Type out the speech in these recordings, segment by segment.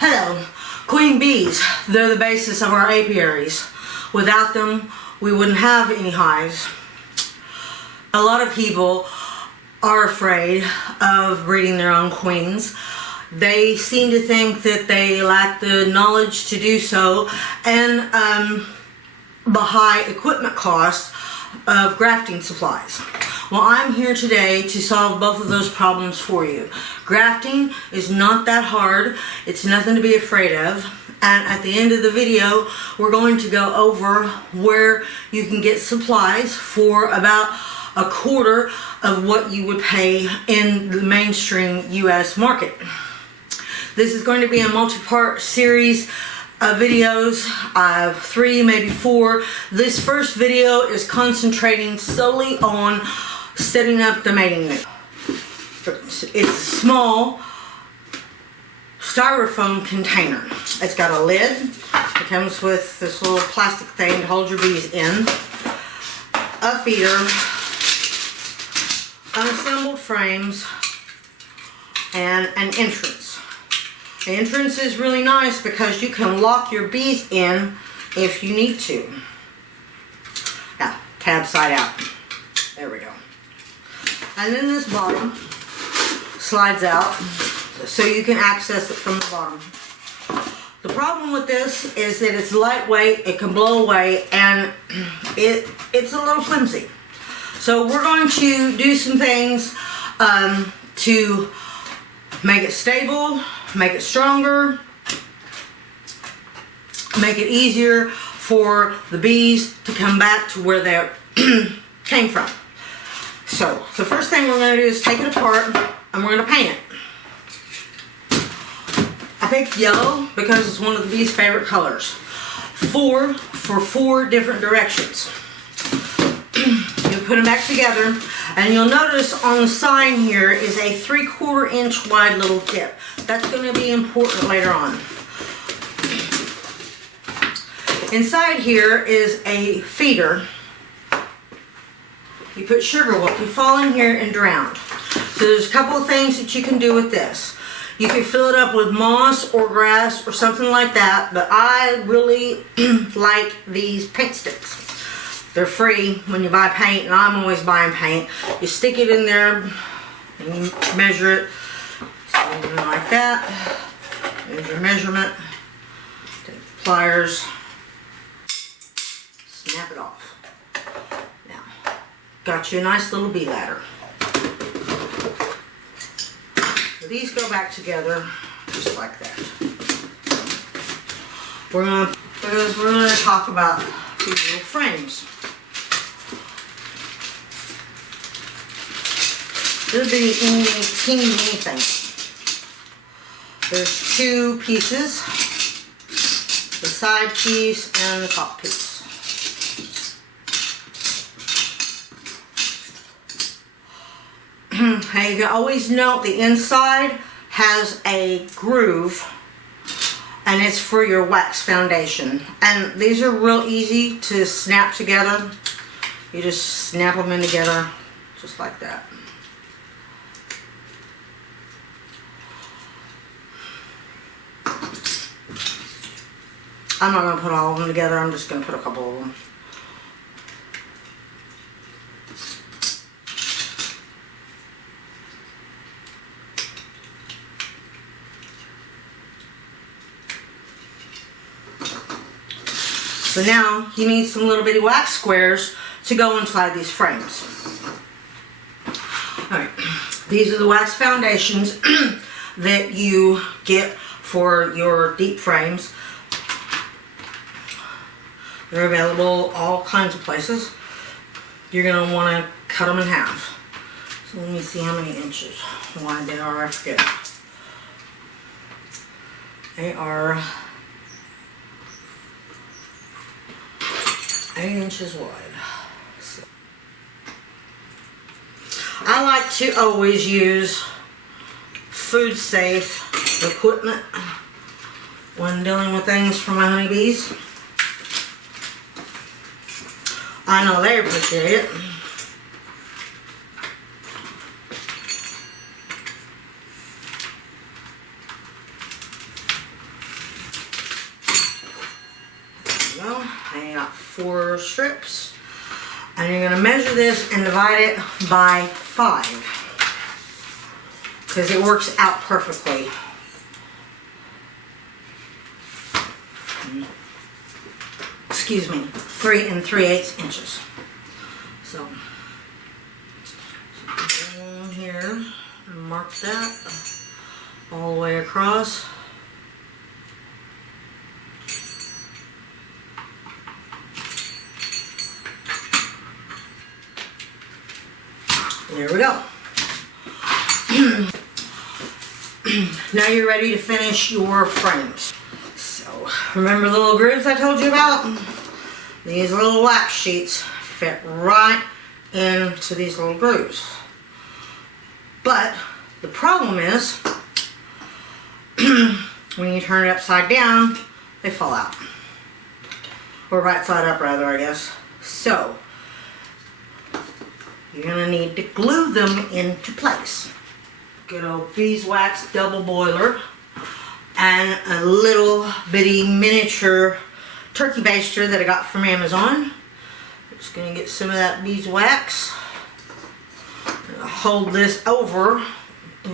Hello, queen bees. They're the basis of our apiaries. Without them, we wouldn't have any hives. A lot of people are afraid of breeding their own queens. They seem to think that they lack the knowledge to do so, and the high equipment costs of grafting supplies. Well, I'm here today to solve both of those problems for you. Grafting is not that hard. It's nothing to be afraid of. And at the end of the video, we're going to go over where you can get supplies for about a quarter of what you would pay in the mainstream US market. This is going to be a multi-part series of videos, 3, maybe 4. This first video is concentrating solely on setting up the mating net. It's a small styrofoam container. It's got a lid. It comes with this little plastic thing to hold your bees in, a feeder, unassembled frames, and an entrance. The entrance is really nice because you can lock your bees in if you need to. Now, tab side out. There we go. And then this bottom slides out so you can access it from the bottom. The problem with this is that it's lightweight, it can blow away, and it's a little flimsy. So we're going to do some things to make it stable, make it stronger, make it easier for the bees to come back to where they came from. So the first thing we're going to do is take it apart and we're going to paint it. I picked yellow because it's one of the bees' favorite colors. 4 for 4 different directions. You put them back together, and you'll notice on the sign here is a 3/4 inch wide little dip. That's going to be important later on. Inside here is a feeder. You put sugar, what could fall in here and drown. So there's a couple of things that you can do with this. You can fill it up with moss or grass or something like that, but I really like these paint sticks. They're free when you buy paint, and I'm always buying paint. You stick it in there and you measure it. Something like that. There's your measurement. Take the pliers. Snap it off. Now, got you a nice little bee ladder. So these go back together just like that. We're going to talk about these little frames. Little bitty teeny thing. There's 2 pieces, the side piece and the top piece. Now you can always note the inside has a groove, and it's for your wax foundation. And these are real easy to snap together. You just snap them in together just like that. I'm not going to put all of them together, I'm just going to put a couple of them. So now you need some little bitty wax squares to go inside these frames. Alright, these are the wax foundations that you get for your deep frames. They're available all kinds of places. You're going to want to cut them in half. So let me see how many inches wide they are, I forget. They are 8 inches wide. So I like to always use food safe equipment when dealing with things for my honeybees. I know they appreciate it. go. I got 4 strips. And you're going to measure this and divide it by 5. Because it works out perfectly. Excuse me, 3 3/8 inches. So, go along here and mark that all the way across. There we go. Now you're ready to finish your frames. So, remember the little grooves I told you about? These little wax sheets fit right into these little grooves. But the problem is, when you turn it upside down, they fall out. Or right side up rather, I guess. So, you're going to need to glue them into place. Good old beeswax double boiler and a little bitty miniature turkey baster that I got from Amazon. Just going to get some of that beeswax. Hold this over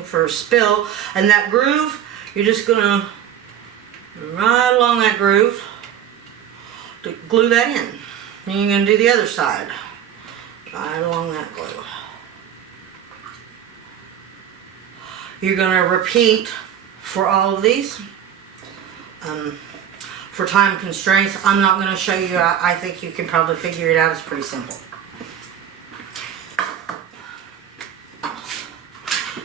for a spill. And that groove, you're just going to right along that groove to glue that in. And you're going to do the other side. Right along that glue. You're going to repeat for all of these. For time constraints, I'm not going to show you. I think you can probably figure it out. It's pretty simple.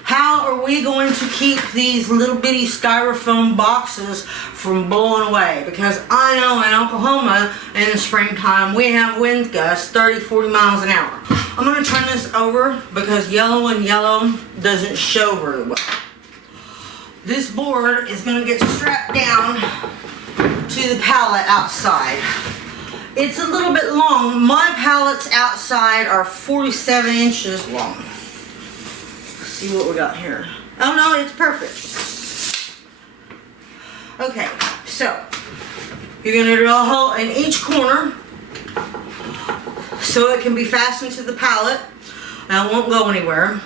How are we going to keep these little bitty styrofoam boxes from blowing away? Because I know in Oklahoma in the springtime we have wind gusts 30-40 miles an hour. I'm going to turn this over because yellow and yellow doesn't show very well. This board is going to get strapped down to the pallet outside. It's a little bit long. My pallets outside are 47 inches long. See what we got here. Oh no, it's perfect. Okay, so you're going to drill a hole in each corner so it can be fastened to the pallet and it won't go anywhere.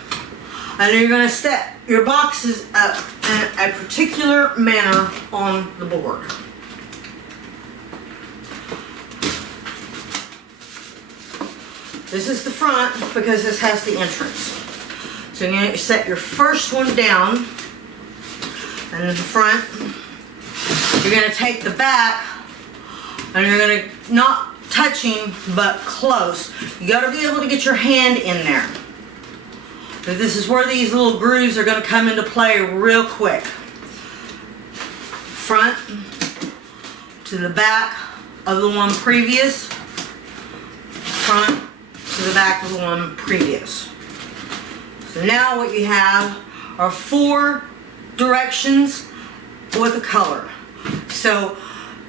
And then you're going to set your boxes up in a particular manner on the board. This is the front because this has the entrance. So you're going to set your first one down, and in the front, you're going to take the back, and you're going to, not touching, but close. You got to be able to get your hand in there. So this is where these little grooves are going to come into play real quick. Front to the back of the one previous, front to the back of the one previous. So now what you have are 4 directions with a color. So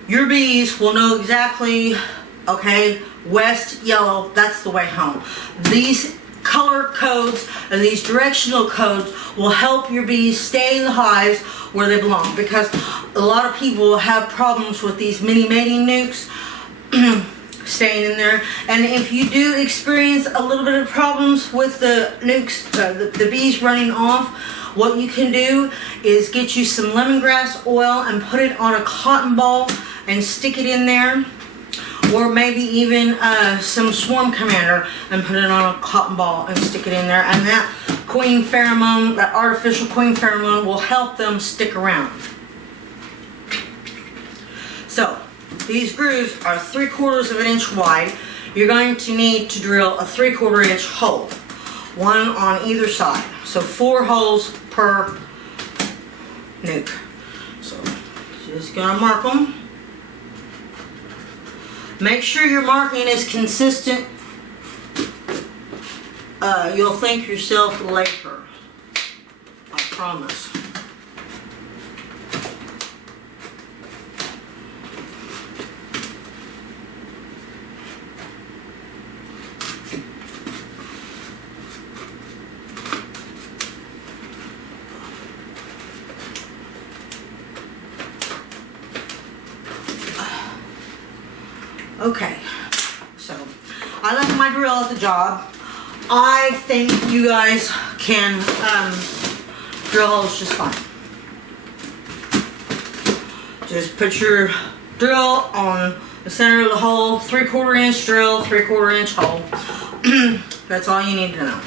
your bees will know exactly, okay, west, yellow, that's the way home. These color codes and these directional codes will help your bees stay in the hives where they belong, because a lot of people have problems with these mini mating nukes staying in there. And if you do experience a little bit of problems with the nukes, the bees running off, what you can do is get you some lemongrass oil and put it on a cotton ball and stick it in there, or maybe even some swarm commander and put it on a cotton ball and stick it in there, and that queen pheromone, that artificial queen pheromone, will help them stick around. So these grooves are 3/4 of an inch wide. You're going to need to drill a 3/4 inch hole, one on either side. So 4 holes per nuke. So just gonna mark them. Make sure your marking is consistent. You'll thank yourself later. I promise. Okay, so I left my drill at the job. I think you guys can drill holes just fine. Just put your drill on the center of the hole, 3/4 inch drill, 3/4 inch hole. That's all you need to know.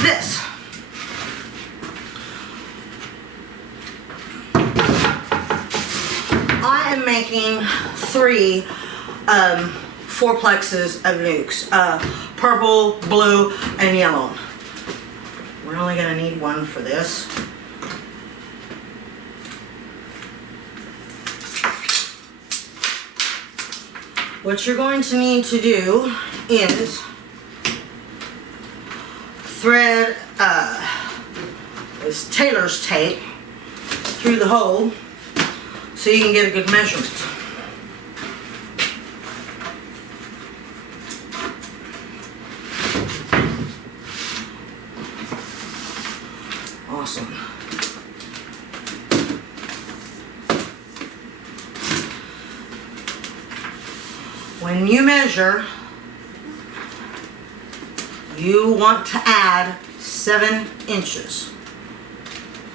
This. I am making 3 fourplexes of nukes. Purple, blue, and yellow. We're only going to need 1 for this. What you're going to need to do is thread this tailor's tape through the hole so you can get a good measurement. Awesome. When you measure, you want to add 7 inches.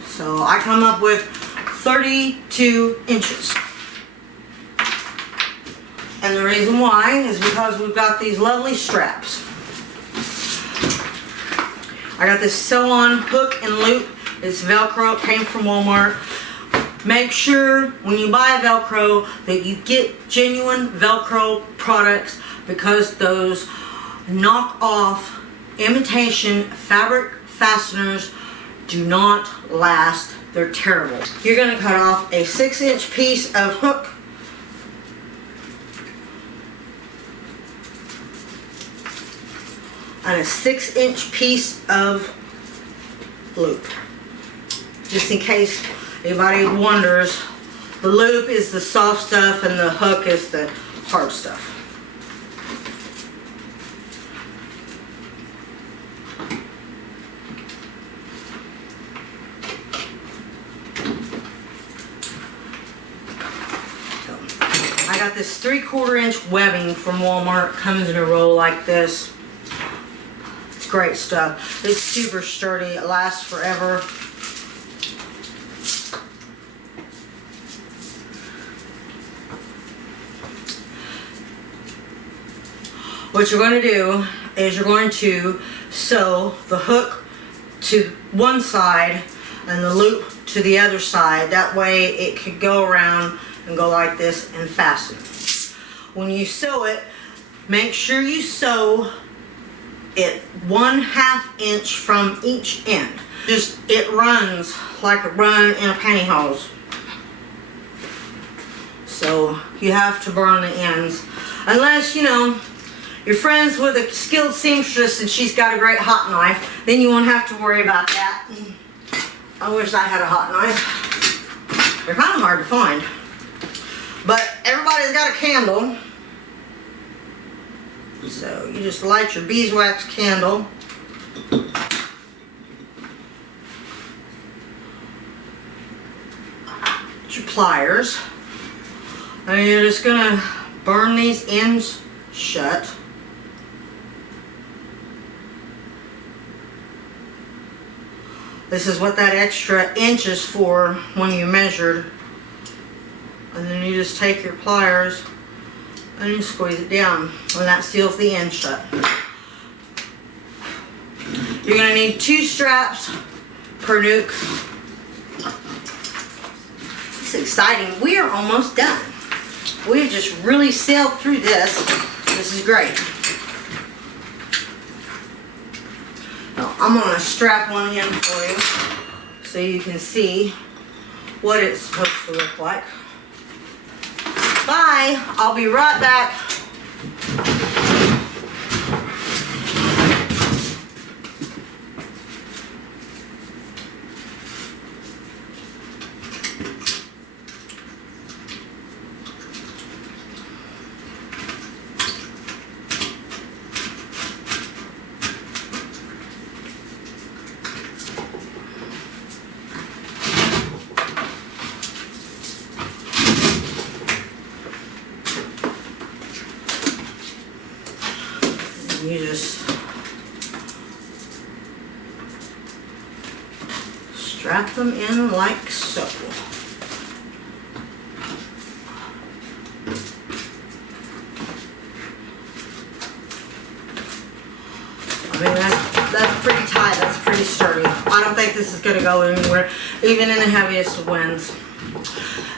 So I come up with 32 inches. And the reason why is because we've got these lovely straps. I got this sew-on hook and loop. It's Velcro. It came from Walmart. Make sure when you buy Velcro that you get genuine Velcro products, because those knock-off imitation fabric fasteners do not last. They're terrible. You're going to cut off a 6-inch piece of hook. And a 6-inch piece of loop. Just in case anybody wonders, the loop is the soft stuff and the hook is the hard stuff. So, I got this 3/4 inch webbing from Walmart. Comes in a roll like this. It's great stuff. It's super sturdy. It lasts forever. What you're going to do is you're going to sew the hook to one side and the loop to the other side. That way it could go around and go like this and fasten. When you sew it, make sure you sew it 1/2 inch from each end. Just, it runs like a run in a pantyhose. So you have to burn the ends. Unless, you know, you're friends with a skilled seamstress and she's got a great hot knife, then you won't have to worry about that. I wish I had a hot knife. They're kind of hard to find. But everybody's got a candle. So you just light your beeswax candle. Get your pliers. And you're just going to burn these ends shut. This is what that extra inch is for when you measured. And then you just take your pliers and you squeeze it down, and that seals the end shut. You're going to need 2 straps per nuke. It's exciting. We are almost done. We've just really sailed through this. This is great. Now, I'm going to strap one in for you so you can see what it's supposed to look like. Bye. I'll be right back. you just strap them in like so. I mean, that's pretty tight, that's pretty sturdy. I don't think this is going to go anywhere, even in the heaviest of winds.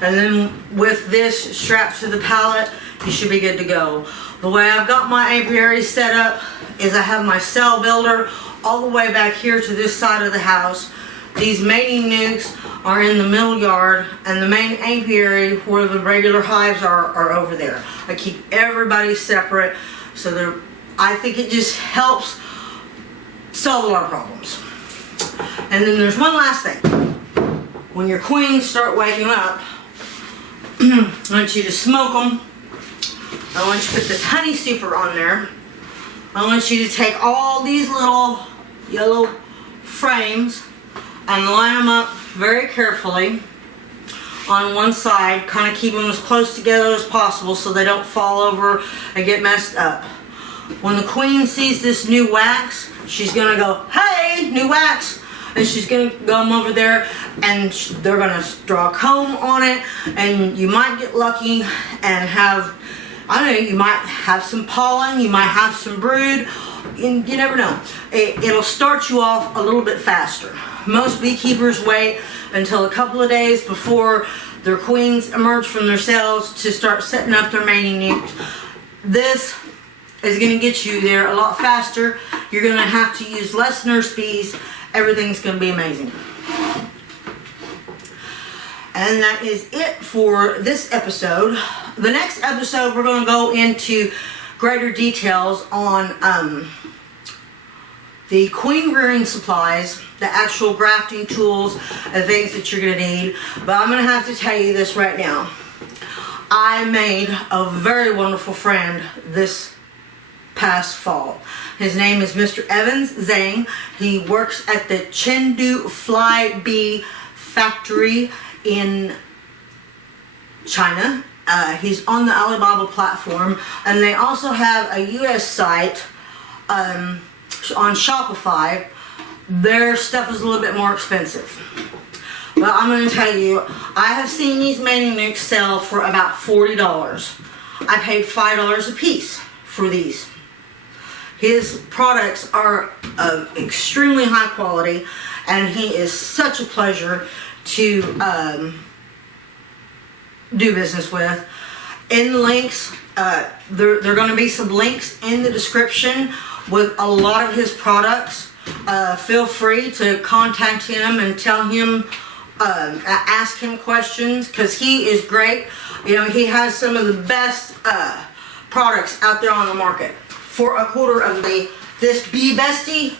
And then with this strapped to the pallet, you should be good to go. The way I've got my apiary set up is I have my cell builder all the way back here to this side of the house. These mating nukes are in the middle yard, and the main apiary where the regular hives are over there. I keep everybody separate, so I think it just helps solve a lot of problems. And then there's one last thing. When your queens start waking up, I want you to smoke them. I want you to put this honey super on there. I want you to take all these little yellow frames and line them up very carefully on one side. Kind of keep them as close together as possible so they don't fall over and get messed up. When the queen sees this new wax, she's going to go, "Hey, new wax!" And she's going to go over there and they're going to draw a comb on it, and you might get lucky and have, I don't know, you might have some pollen, you might have some brood, you never know. It'll start you off a little bit faster. Most beekeepers wait until a couple of days before their queens emerge from their cells to start setting up their mating nukes. This is going to get you there a lot faster. You're going to have to use less nurse bees. Everything's going to be amazing. And that is it for this episode. The next episode, we're going to go into greater details on the queen rearing supplies, the actual grafting tools and things that you're going to need. But I'm going to have to tell you this right now. I made a very wonderful friend this past fall. His name is Mr. Evans Zhang. He works at the Chengdu Fly Bee Factory in China. He's on the Alibaba platform, and they also have a US site on Shopify. Their stuff is a little bit more expensive. But I'm going to tell you, I have seen these mating nukes sell for about $40. I paid $5 a piece for these. His products are of extremely high quality, and he is such a pleasure to do business with. In the links, there are going to be some links in the description with a lot of his products. Feel free to contact him and tell him, ask him questions, because he is great. You know, he has some of the best products out there on the market. For a quarter of this Bee Bestie,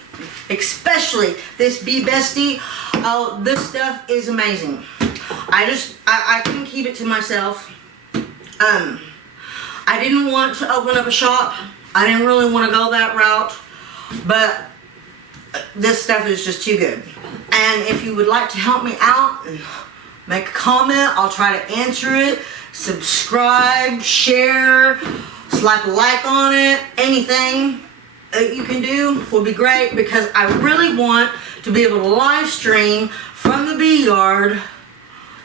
especially this Bee Bestie, oh, this stuff is amazing. I couldn't keep it to myself. I didn't want to open up a shop. I didn't really want to go that route, but this stuff is just too good. And if you would like to help me out and make a comment, I'll try to answer it. Subscribe, share, slap a like on it. Anything that you can do will be great, because I really want to be able to live stream from the bee yard,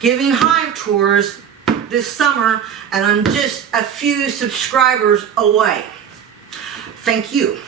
giving hive tours this summer, and I'm just a few subscribers away. Thank you.